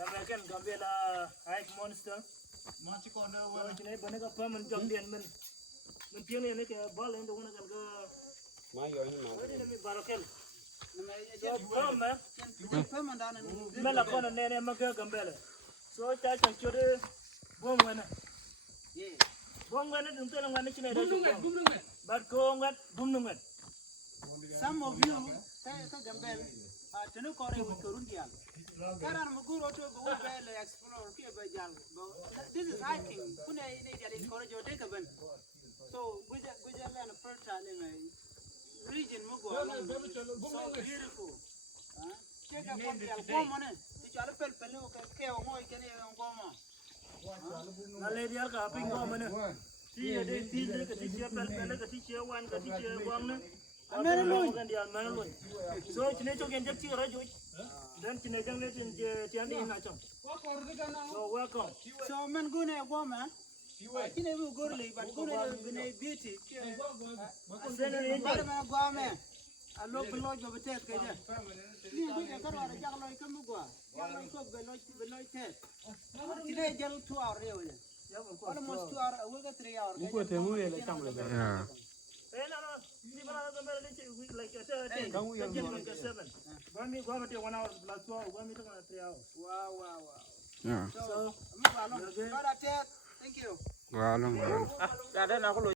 American Gambela Hype Monster. So today bane ka permanent Gambian man. Man tiene ne ke ball endo wana kan ga. Ma yo ni ma. Wadi ne barakel. So permanent. Mela kona ne maga Gambela. So ta chan chode bom wana. Yeah. Bom wana dum tele wana chine da. But go ngat bum ngat. Some of you say Gambela tenu kore with Kurundial. Karan Muguro to go explore this is hiking. Kune need encourage you take a ben. So Gujaland fertile region Mugo so beautiful. Take a woman. It's all felt pelu ke mo ikene ngoma. Na lady alka pingo mane. See a day see the teacher pelu ka teacher one ka teacher one. So it's nature can just hear you. Then Chinese Tiani in Nacham. So welcome. So man go na woman. I think we go to but go to beauty. Then man go man. I love the lodge of a test. You go to a jalo come go. Jalo so below test. Today jalo 2 hours really. Almost 2 hours. We got 3 hours. We go to movie like camera. Yeah. Like I said, go to 7. Go to 1 hour plus 12. Go to 3 hours. Wow. Yeah. So, thank you. Wow.